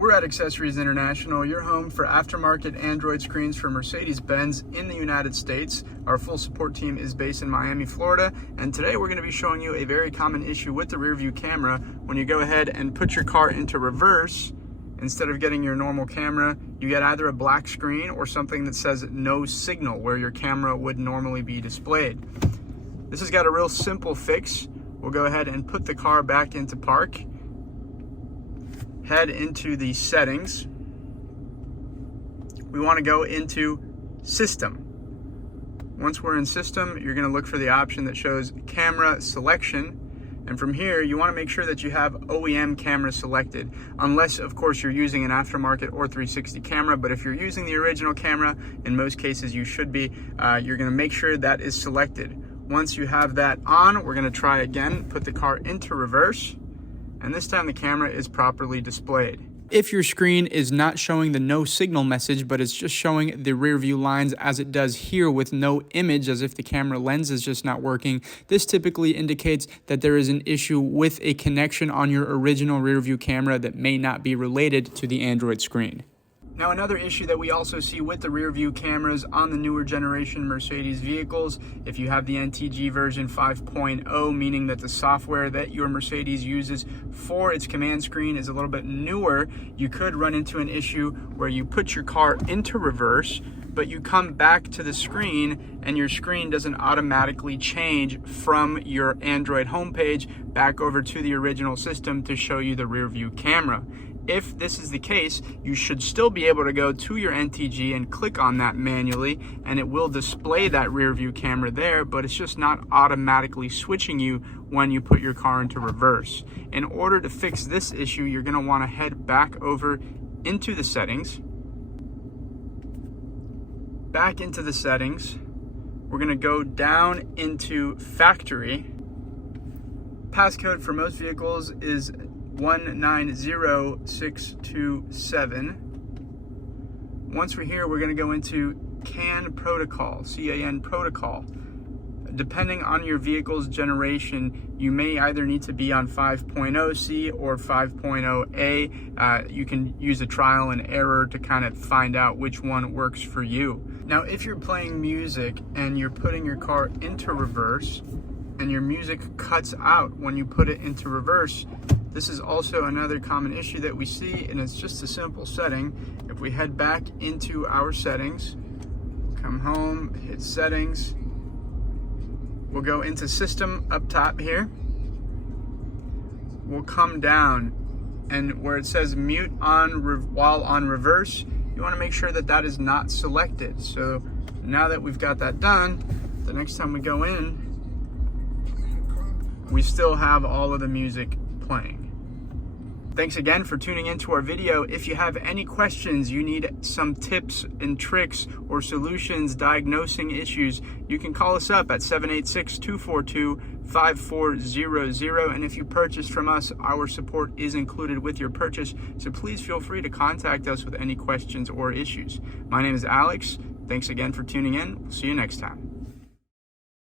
We're at Accessories International, your home for aftermarket Android screens for Mercedes Benz in the United States. Our full support team is based in Miami, Florida, and today we're going to be showing you a very common issue with the rear view camera. When you go ahead and put your car into reverse, instead of getting your normal camera, you get either a black screen or something that says no signal where your camera would normally be displayed. This has got a real simple fix. We'll go ahead and put the car back into park. Head into the settings. We want to go into system. Once we're in system, you're going to look for the option that shows camera selection. And from here, you want to make sure that you have OEM camera selected, unless of course you're using an aftermarket or 360 camera. But if you're using the original camera, in most cases you should be, you're going to make sure that is selected. Once you have that on, we're going to try again, put the car into reverse. And this time the camera is properly displayed. If your screen is not showing the no signal message, but it's just showing the rear view lines as it does here with no image, as if the camera lens is just not working, this typically indicates that there is an issue with a connection on your original rear view camera that may not be related to the Android screen. Now, another issue that we also see with the rear view cameras on the newer generation Mercedes vehicles, if you have the NTG version 5.0, meaning that the software that your Mercedes uses for its command screen is a little bit newer, you could run into an issue where you put your car into reverse, but you come back to the screen and your screen doesn't automatically change from your Android homepage back over to the original system to show you the rear view camera. If this is the case, you should still be able to go to your NTG and click on that manually, and it will display that rear view camera there, but it's just not automatically switching you when you put your car into reverse. In order to fix this issue, you're going to want to head back over into the settings. Back into the settings. We're going to go down into factory. Passcode for most vehicles is 190627. Once we're here, we're going to go into CAN protocol, C-A-N protocol. Depending on your vehicle's generation, you may either need to be on 5.0C or 5.0A. You can use a trial and error to kind of find out which one works for you. Now, if you're playing music and you're putting your car into reverse and your music cuts out when you put it into reverse, this is also another common issue that we see, and it's just a simple setting. If we head back into our settings, come home, hit settings, we'll go into system up top here. We'll come down, and where it says mute on while on reverse, you want to make sure that that is not selected. So now that we've got that done, the next time we go in, we still have all of the music playing. Thanks again for tuning into our video. If you have any questions, you need some tips and tricks or solutions diagnosing issues, you can call us up at 786-242-5400. And if you purchase from us, our support is included with your purchase. So please feel free to contact us with any questions or issues. My name is Alex. Thanks again for tuning in. We'll see you next time.